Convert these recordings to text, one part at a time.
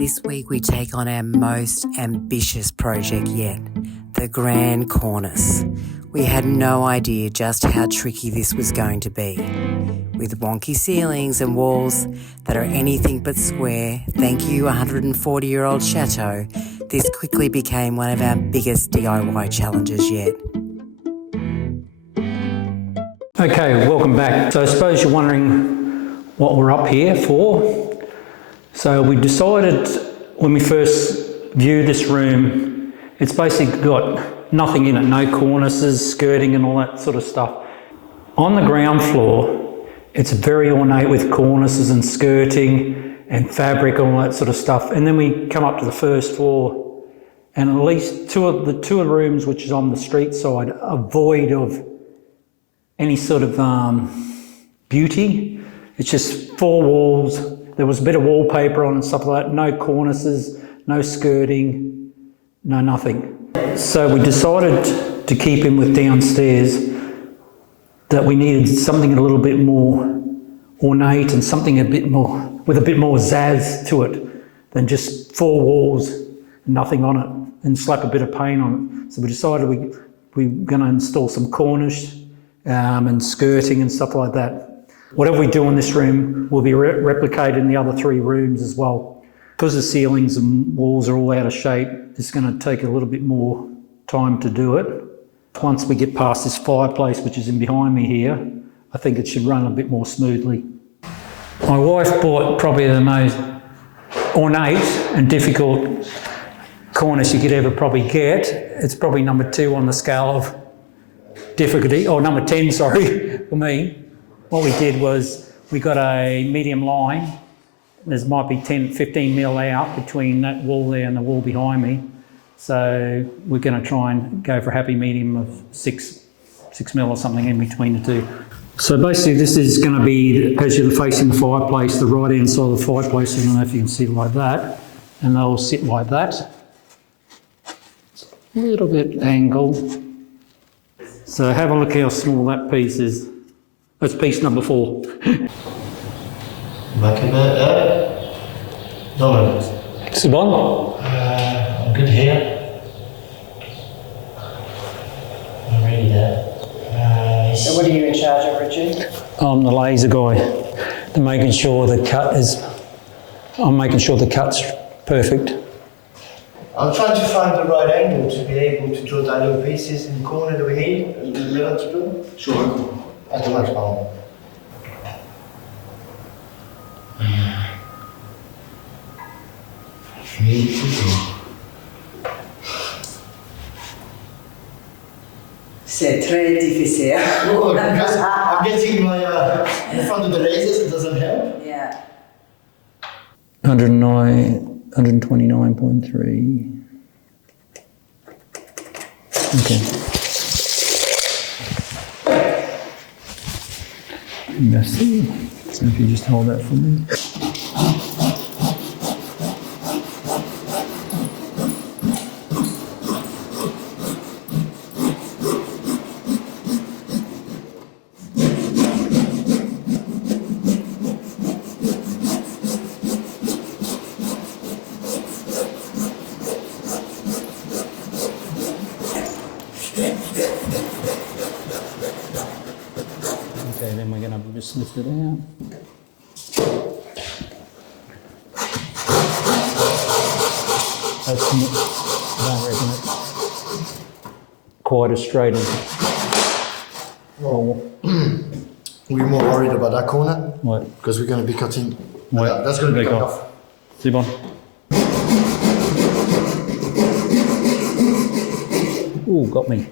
This week we take on our most ambitious project yet, the Grand Cornice. We had no idea just how tricky this was going to be. With wonky ceilings and walls that are anything but square, thank you 140-year-old Chateau, this quickly became one of our biggest DIY challenges yet. Okay, welcome back. So I suppose you're wondering what we're up here for. So we decided when we first viewed this room, it's basically got nothing in it, no cornices, skirting and all that sort of stuff. On the ground floor, it's very ornate with cornices and skirting and fabric, all that sort of stuff. And then we come up to the first floor, and at least two of the rooms, which is on the street side, are void of any sort of beauty. It's just four walls. There was a bit of wallpaper on and stuff like that, no cornices, no skirting, no nothing. So we decided to keep in with downstairs that we needed something a little bit more ornate and something a bit more, with a bit more zazz to it than just four walls and nothing on it, and slap a bit of paint on it. So we decided we're going to install some cornice and skirting and stuff like that. Whatever we do in this room will be replicated in the other three rooms as well. Because the ceilings and walls are all out of shape, it's going to take a little bit more time to do it. Once we get past this fireplace, which is in behind me here, I think it should run a bit more smoothly. My wife bought probably the most ornate and difficult cornice you could ever probably get. It's probably number 2 on the scale of difficulty, or number 10, sorry, for me. What we did was we got a medium line. There might be 10, 15 mil out between that wall there and the wall behind me. So we're going to try and go for a happy medium of 6 mil or something in between the two. So basically this is going to be, as you're facing the fireplace, the right hand side of the fireplace. I don't know if you can see it like that. And they'll sit like that. A little bit angled. So have a look how small that piece is. That's piece number 4. C'est bon? I'm good here. I'm ready there. So what are you in charge of, Richard? I'm the laser guy. I'm making sure the cut's perfect. I'm trying to find the right angle to be able to draw down little pieces in the corner that we need. A little to do. Sure. I don't know. C'est très difficile. Oh, because I'm getting my in front of the lasers, it doesn't help. Yeah. 129.3. Okay. Merci. So if you just hold that for me. Okay, then we're going to just lift it out. I don't reckon it's quite as straight as... Well, we're more worried about that corner. What? Because we're going to be cutting. What? That's going to be cut off. C'est bon. Ooh, got me.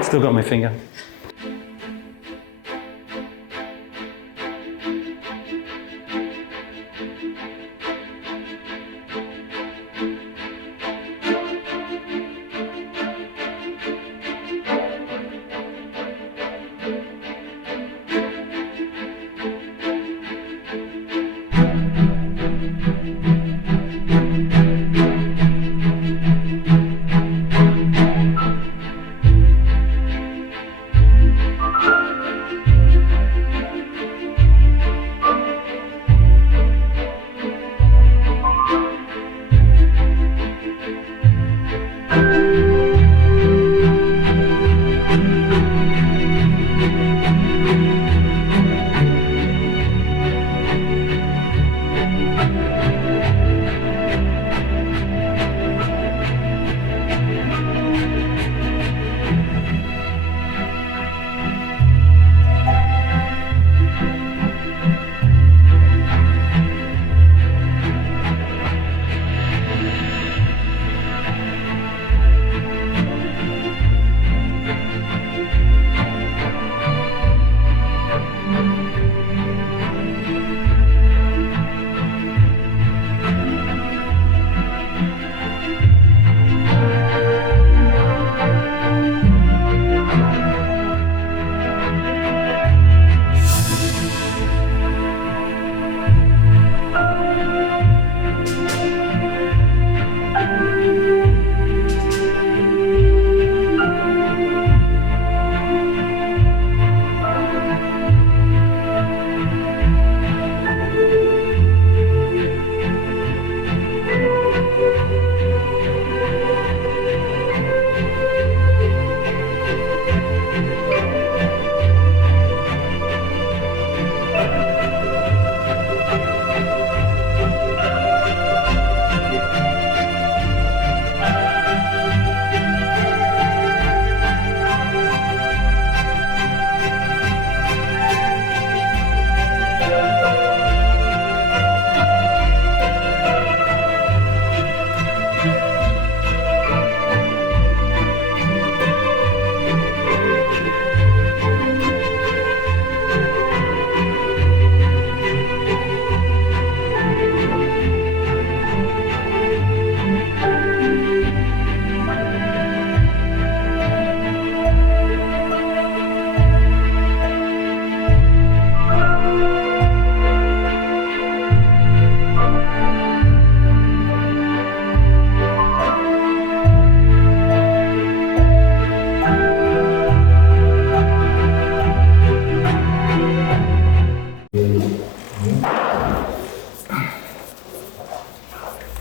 Still got my finger.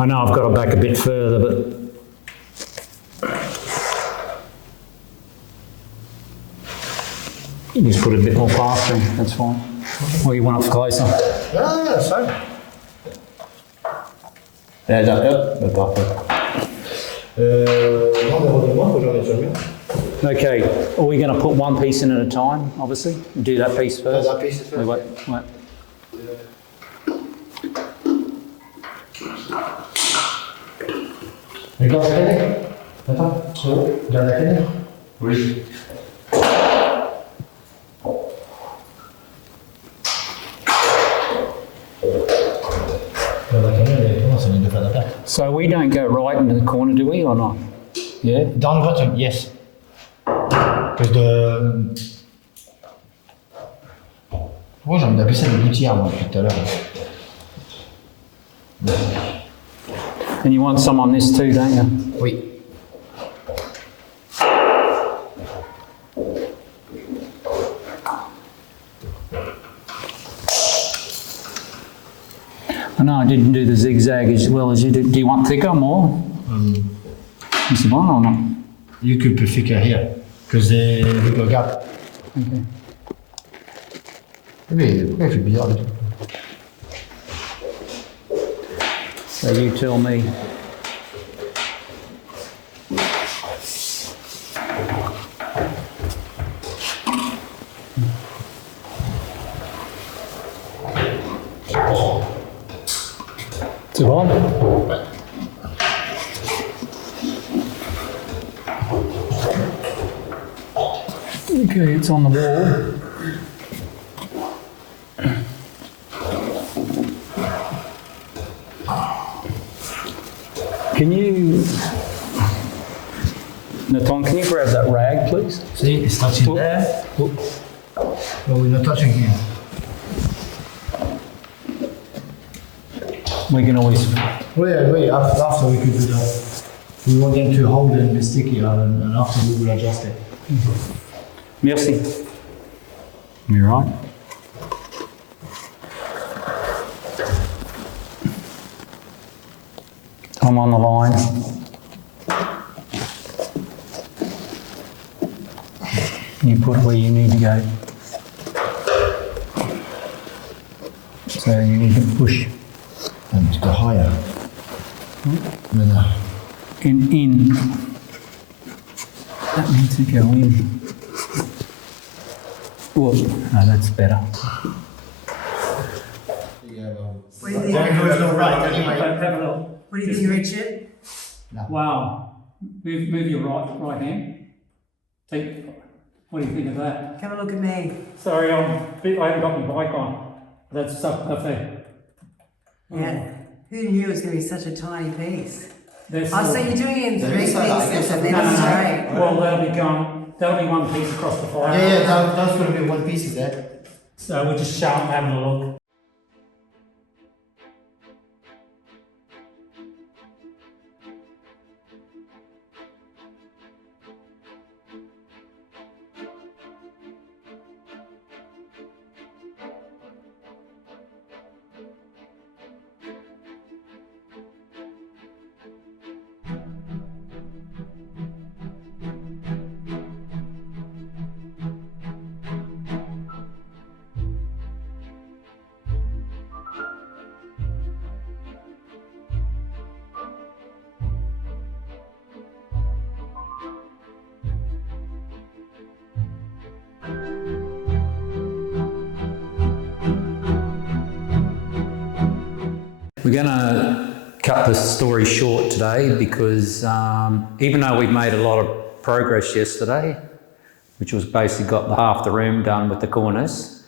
I know I've got it back a bit further, but you just put a bit more plastering, that's fine. Or you want it closer? No, that's fine. Parfait. Non, mais redonne-moi, faut que j'en mette sur le mur. Okay, are we going to put one piece in at a time, obviously? Do that piece first? That piece first. Wait. Regarde la caméra. Attends, regarde la caméra. Oui. Regarde la caméra, elle est comment, ça vient de faire la perte. So we don't go right into the corner, do we, or not? Yeah? Down the bottom, yes. Because the... Pourquoi j'ai envie d'appeler ça des gouttières, moi, depuis tout à l'heure? And you want some on this too, don't you? Oui. I know I didn't do the zigzag as well as you did. Do you want thicker, more? Is it one or not? You could put thicker here, because they got a gap. Okay. Mais pourquoi il fait bizarre le truc? So you tell me. C'est bon? Okay, it's on the wall. Can you, Nathan, can you grab that rag, please? See, it's touching there. Oh, we're not touching here. We can always, Wait, after we could do that. We want them to hold and be sticky, and after we will adjust it. merci. You right? I'm on the line. You put it where you need to go. So you need to push And to go higher. No. in. That needs to go in. Whoa, no, that's better. What do you think? Have a look. What do you think, Richard? Wow. Move your right hand. What do you think of that? Come and look at me. Sorry, I haven't got my bike on. That's up there. Yeah. Who knew it was going to be such a tiny piece? That's Oh, so you're doing it in three pieces and then No, no, no. straight. Well, that'll be one piece across the fire. That's going to be one piece, is that? So we're just having a look. We're going to cut the story short today because even though we've made a lot of progress yesterday, which was basically got half the room done with the cornice,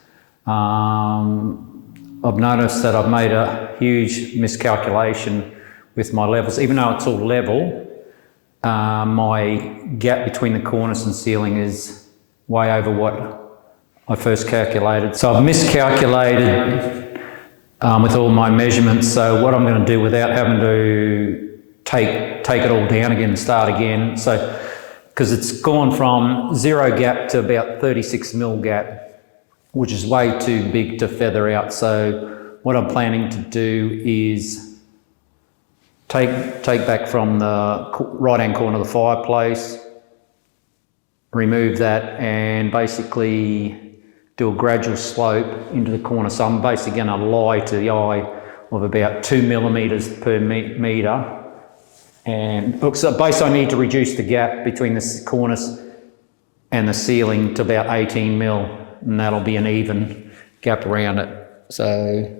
I've noticed that I've made a huge miscalculation with my levels. Even though it's all level, my gap between the cornice and ceiling is way over what I first calculated. So I've miscalculated with all my measurements. So what I'm going to do without having to take it all down again and start again. So, because it's gone from 0 gap to about 36 mil gap, which is way too big to feather out. So what I'm planning to do is take back from the right-hand corner of the fireplace, remove that, and basically do a gradual slope into the corner. So I'm basically going to lie to the eye of about 2 millimetres per metre. And so basically I need to reduce the gap between the cornice and the ceiling to about 18 mil, and that'll be an even gap around it. So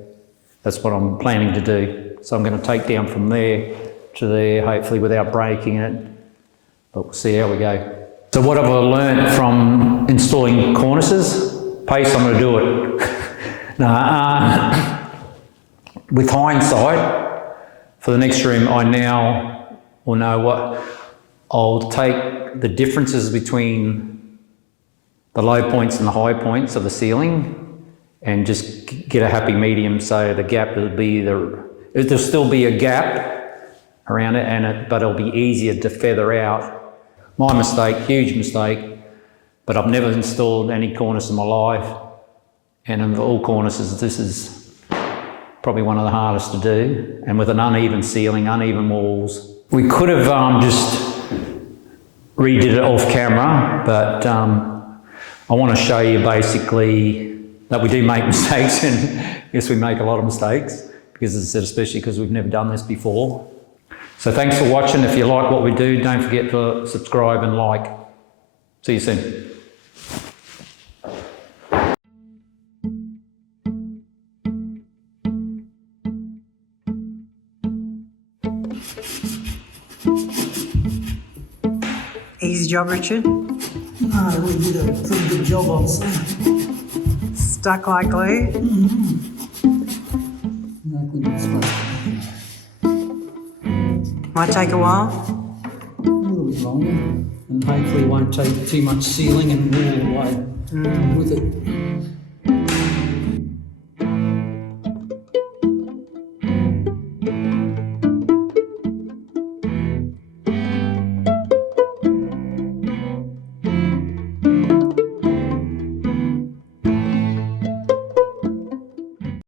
that's what I'm planning to do. So I'm going to take down from there to there, hopefully without breaking it, but we'll see how we go. So what have I learned from installing cornices? Pace, I'm going to do it. With hindsight, for the next room, I now will know what I'll take the differences between the low points and the high points of the ceiling and just get a happy medium, so the gap will be there'll still be a gap around it, but it'll be easier to feather out. My mistake, huge mistake, but I've never installed any cornice in my life, and of all cornices, this is probably one of the hardest to do, and with an uneven ceiling, uneven walls. We could have just redid it off camera, but I want to show you basically that we do make mistakes, and yes, we make a lot of mistakes, because as I said, especially because we've never done this before. So thanks for watching. If you like what we do, don't forget to subscribe and like. See you soon. Easy job, Richard. No, we did a pretty good job on some. Stuck like glue. No goodness, Might take a while. a little bit longer, and hopefully won't take too much ceiling and wall away with it.